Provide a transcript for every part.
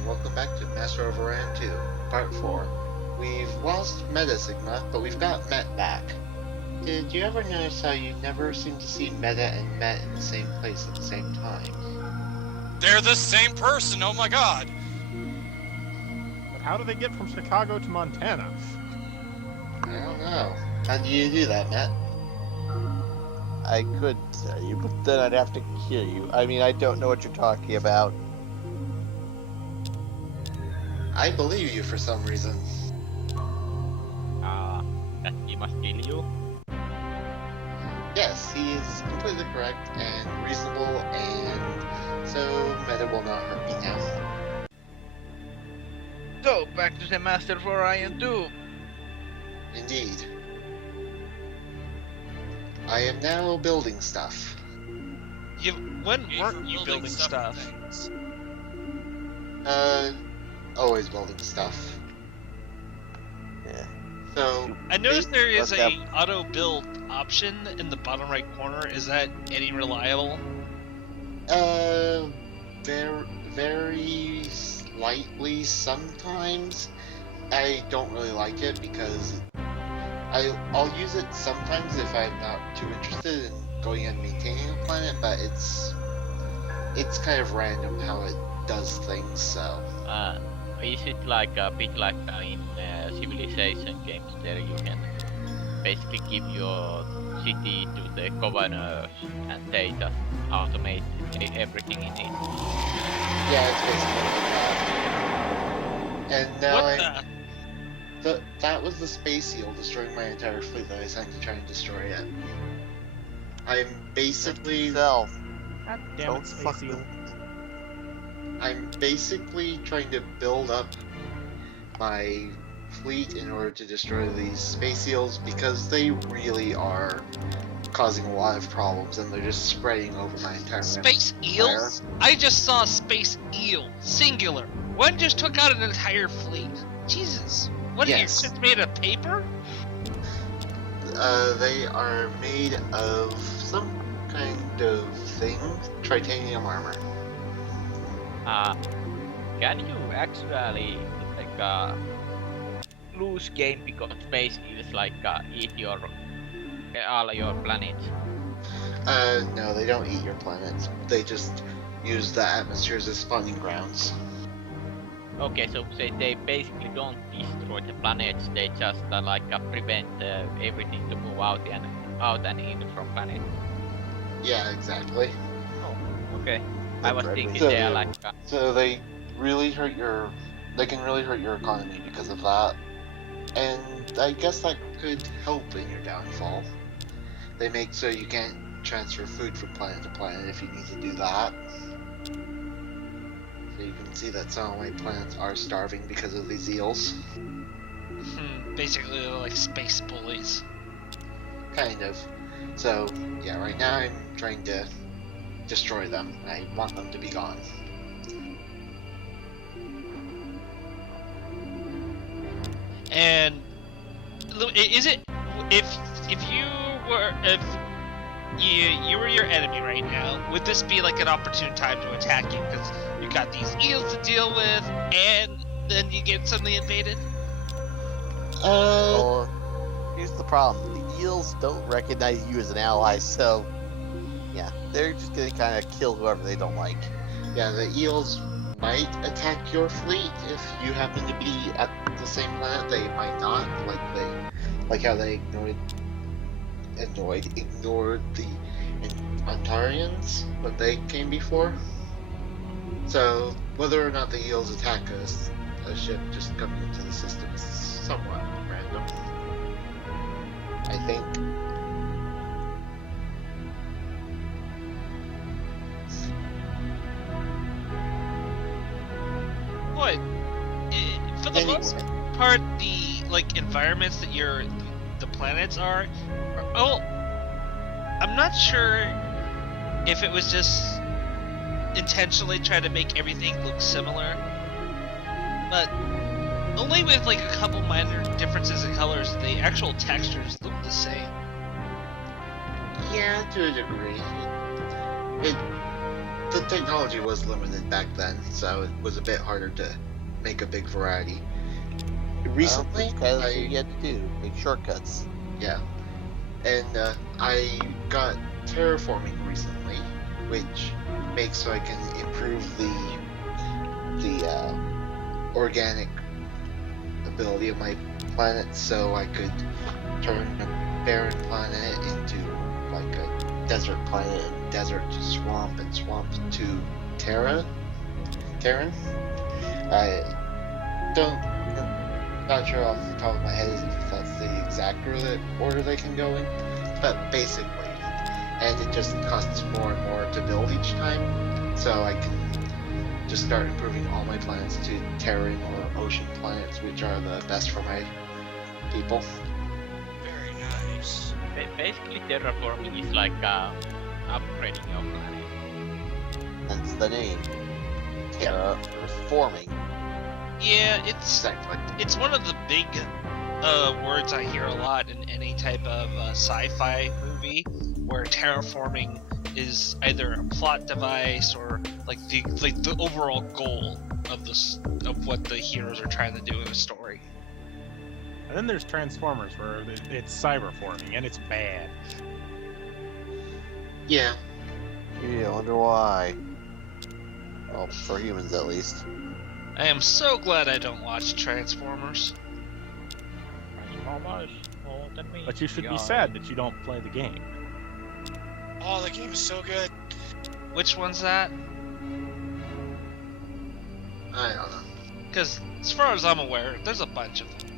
and welcome back to Master of Orion 2, Part 4. We've lost Meta Sigma, but we've got Met back. Did you ever notice how you never seem to see Meta and Met in the same place at the same time? They're the same person, oh my god! But how do they get from Chicago to Montana? I don't know. How do you do that, Met? I could tell you, but then I'd have to kill you. I mean, I don't know what you're talking about. I believe you for some reason. That he must kill you? Yes, he is completely correct and reasonable, and so Meta will not hurt me now. So, back to the Master of Orion 2. Indeed. I am now building stuff. When weren't you building stuff? Things. Always building stuff. Yeah. So, I noticed there is What's a auto build option in the bottom right corner. Is that any reliable? very slightly sometimes. I don't really like it because I'll use it sometimes if I'm not too interested in going and maintaining a planet, but it's kind of random how it does things, so. Is it like a bit like in civilization games there you can basically give your city to the governors and they just automate everything in it? Yeah, it's basically that. And now that was the space eel destroying my entire fleet that I sent to try and destroy it. I'm basically... God Damn don't it, fuck Space Eel. with- I'm basically trying to build up my fleet in order to destroy these space eels because they really are causing a lot of problems and they're just spreading over my entire Space empire. eels? I just saw space eel, singular. One just took out an entire fleet. Jesus. What are you, Yes. just made of paper? They are made of some kind of thing, titanium armor. Can you actually like lose game because space is like eat your all your planets? No, they don't eat your planets. They just use the atmospheres as spawning grounds. Okay, so they basically don't destroy the planets. They just prevent everything to move out and in from planet. Yeah, exactly. Oh, okay. I was thinking So- they are like So they really hurt they can really hurt your economy because of that. And I guess that could help in your downfall. They make so you can't transfer food from planet to planet if you need to do that. So you can see that some of my planets are starving because of these eels. Basically, they're like space bullies. Kind of. So, yeah, right now I'm trying to destroy them. I want them to be gone. And is it if you were your enemy right now, would this be like an opportune time to attack you because you got these eels to deal with, and then you get suddenly invaded? Well, here's the problem. The eels don't recognize you as an ally, so... Yeah, they're just gonna kind of kill whoever they don't like. Yeah, the eels might attack your fleet if you happen to be at the same planet. They might not, like how they ignored the Ontarians when they came before. So whether or not the eels attack us, a ship just coming into the system is somewhat random, I think. What? For the most Anyway, part, the environments that the planets are. Oh, I'm not sure if it was just intentionally trying to make everything look similar, but only with a couple minor differences in colors, the actual textures look the same. yeah, to a degree. It the technology was limited back then, so it was a bit harder to make a big variety. Recently, That's kind of the thing you had to do. Make shortcuts. yeah, and I got terraforming recently, which makes so I can improve the organic ability of my planet, so I could turn a barren planet into like a desert planet, and desert to swamp, and swamp to terran. I don't, not sure off the top of my head if that's the exact order they can go in, but basically, and it just costs more and more to build each time, so I can just start improving all my planets to terran or ocean planets, which are the best for my people. Very nice. Basically, terraforming is like upgrading your planet. Hence the name. Terraforming. Yeah, it's Exactly. it's one of the big words I hear a lot in any type of sci-fi movie, where terraforming is either a plot device or like the overall goal of what the heroes are trying to do in a story. And then there's Transformers, where it's cyberforming, and it's bad. Yeah. Yeah, I wonder why. Well, for humans at least. I am so glad I don't watch Transformers. But you should be sad that you don't play the game. Oh, the game is so good. Which one's that? I don't know. Because as far as I'm aware, there's a bunch of them.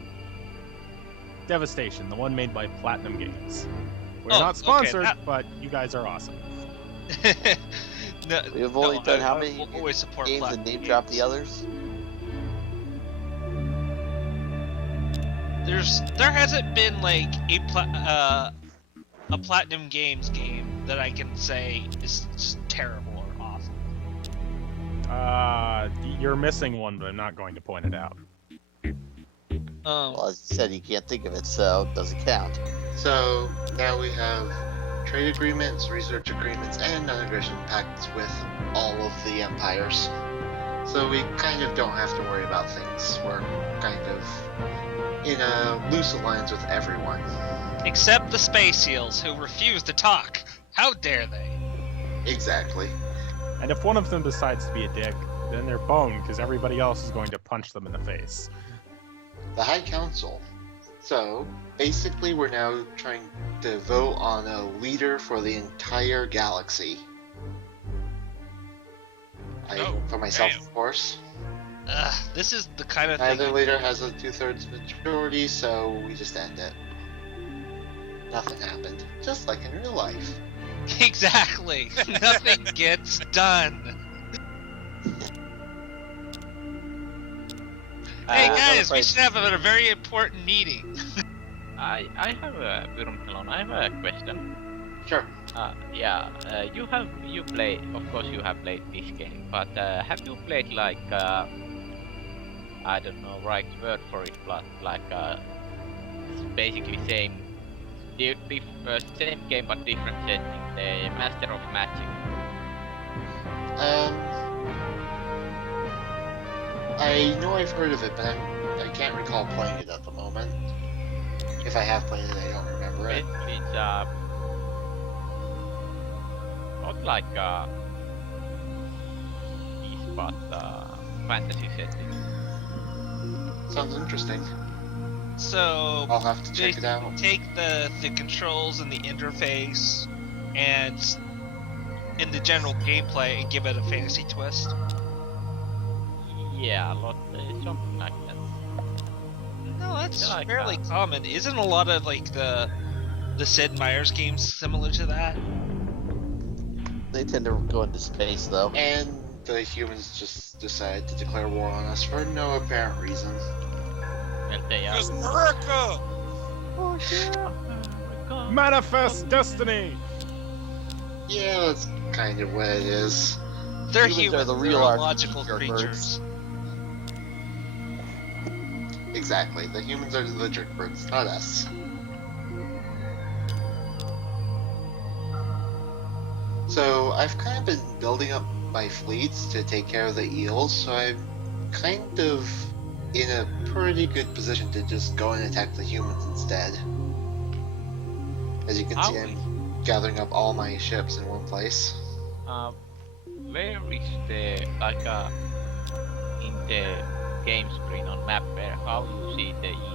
Devastation, the one made by Platinum Games. We're Oh, not okay, sponsored, that- but you guys are awesome. No, We've only done how I many will always support games Platinum and name Games. drop the others? There hasn't been like a Platinum Games game that I can say is just terrible or awful. You're missing one, but I'm not going to point it out. Well, as you said, you can't think of it, so it doesn't count. So now we have trade agreements, research agreements, and non-aggression pacts with all of the empires. So we kind of don't have to worry about things. We're kind of in a loose alliance with everyone. Except the space seals who refuse to talk. How dare they? Exactly. And if one of them decides to be a dick, then they're boned because everybody else is going to punch them in the face. The High Council. So basically we're now trying to vote on a leader for the entire galaxy. I Oh, vote for myself, damn. of course. This is the kind of Neither thing. leader has a 2/3 majority, so we just end it. Nothing happened. Just like in real life. Exactly. Nothing gets done. Hey I'm guys, we afraid- should have a very important meeting. I have a Byrmtalon, I have a question. Sure. You play, of course you have played this game, but have you played like, I don't know, right word for it, but like, basically same game but different setting, the Master of Magic. I know I've heard of it, but I can't recall playing it at the moment. If I have played it, I don't remember it. Basically it's not like peace, but fantasy setting. Sounds interesting. So I'll have to check it out. take the controls and the interface and in the general gameplay and give it a fantasy twist. Yeah, a lot, something like that. No, that's I like fairly that. common. Isn't a lot of like the Sid Meier's games similar to that? They tend to go into space, though. And the humans just decide to declare war on us for no apparent reason. Well, they are. Because America! Oh, yeah. Manifest destiny! Yeah, that's kind of what it is. They're Humans are humans. the They're real logical RPG creatures. Exactly. The humans are the jerkbirds, not us. So I've kind of been building up my fleets to take care of the eels, so I'm kind of in a pretty good position to just go and attack the humans instead. As you can see, I'm gathering up all my ships in one place. Where is the in the game screen on map where how you see the eels?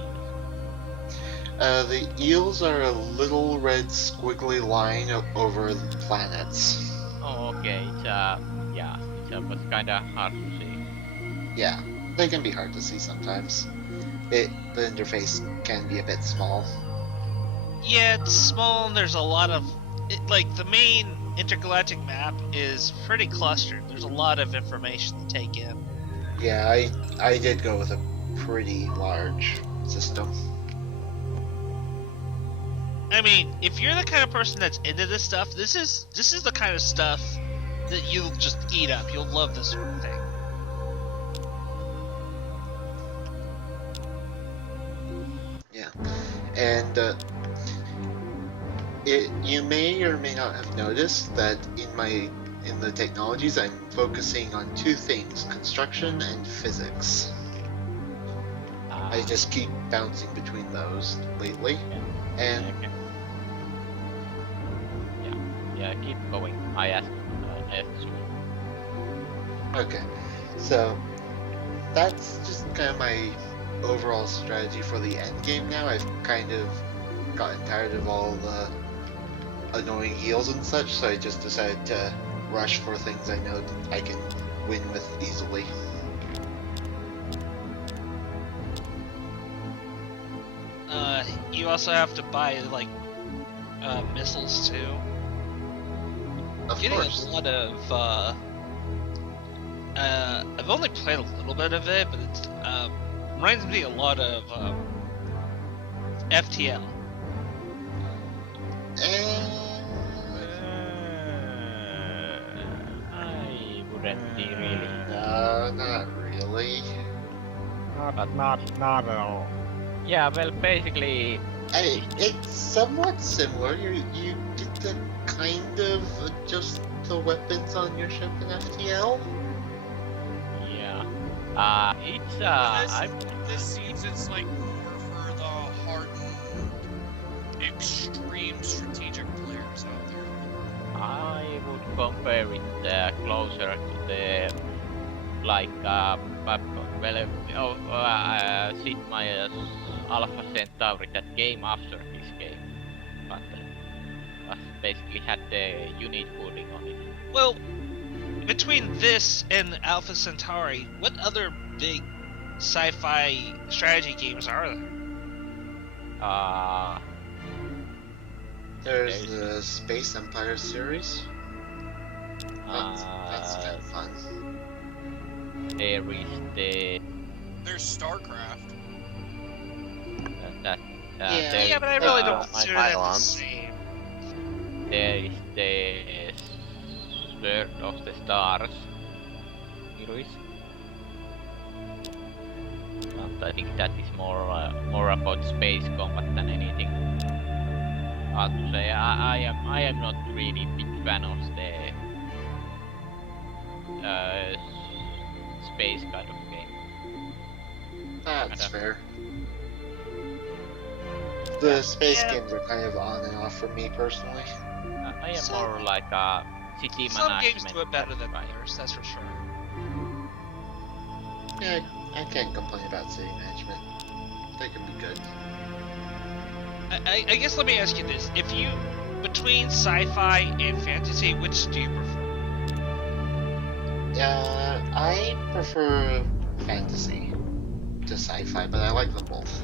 The eels are a little red squiggly line over the planets. Oh, okay. It's was kind of hard to see. Yeah, they can be hard to see sometimes. The interface can be a bit small. Yeah, it's small and there's a lot of... like, the main intergalactic map is pretty clustered. There's a lot of information to take in. Yeah, I did go with a pretty large system. I mean, if you're the kind of person that's into this stuff, this is the kind of stuff that you'll just eat up. You'll love this sort of thing. Yeah, and you may or may not have noticed that in the technologies I'm focusing on two things: construction and physics. I just keep bouncing between those lately, and yeah, keep going. I asked soon. Okay, so that's just kind of my overall strategy for the end game now. I've kind of gotten tired of all the annoying eels and such, so I just decided to rush for things I know that I can win with easily. You also have to buy, like, missiles too. Of Getting course. a lot of, I've only played a little bit of it, but it's, reminds me a lot of, FTL. I wouldn't be really. No, not really. Not at all. Yeah, well, basically, It's somewhat similar. You get to kind of adjust the weapons on your ship in FTL. yeah. It's This seems it's like more for the hardened, extreme strategic players out there. I would compare it closer to the like Sid Meier's Alpha Centauri, that game after this game, but basically had the unit coding on it. Well, between this and Alpha Centauri, what other big sci-fi strategy games are there? There's the Space Empire series. That's kind of fun. There is the There's StarCraft. Yeah, but I really don't consider that the pylons. same. there is the Sword of the Stars series. But I think that is more about space combat than anything. Hard to say. I am not really big fan of the space kind of game. That's fair. The space Yeah. games are kind of on and off for me personally. I am Some- more like a city Some management. games do it better than kind. others, that's for sure. Yeah, I can't complain about city management. They can be good. I guess let me ask you this: if you between sci-fi and fantasy, which do you prefer? I prefer fantasy to sci-fi, but I like them both.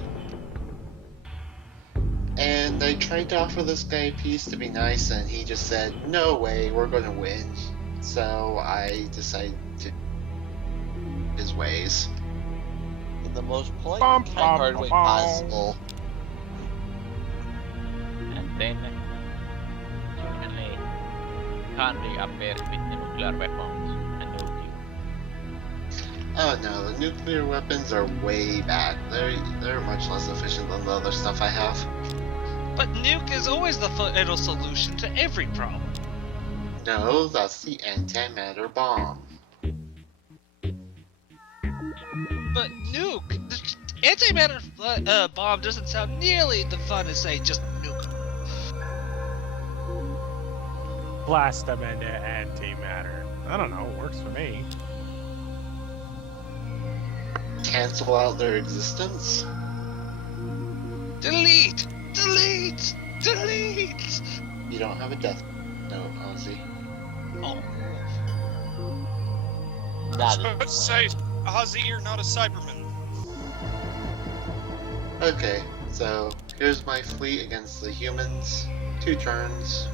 And I tried to offer this guy a piece to be nice, and he just said, "No way, we're gonna win." So I decided to his ways. In the most polite, Bum, kind-hearted bum, way bum. possible. And then suddenly Henry appears with the nuclear weapons and nuke you. Oh no, the nuclear weapons are way back. They're much less efficient than the other stuff I have. But nuke is always the final solution to every problem. No, that's the antimatter bomb. But nuke! The antimatter bomb doesn't sound nearly the fun as saying just nuke 'em. Blast them into antimatter. I don't know, it works for me. Cancel out their existence? Delete! Delete! Delete! You don't have a death note, Ozzy. Oh. Not Let's say, Ozzy, you're not a Cyberman. Okay, so here's my fleet against the humans. 2 turns.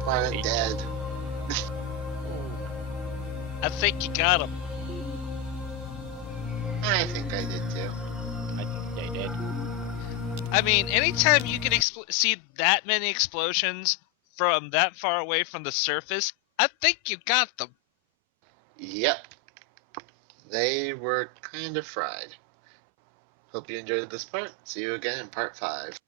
Planet dead. I think you got him. I think I did too. I think they did. I mean, anytime you can see that many explosions from that far away from the surface, I think you got them. Yep. They were kind of fried. Hope you enjoyed this part. See you again in part 5.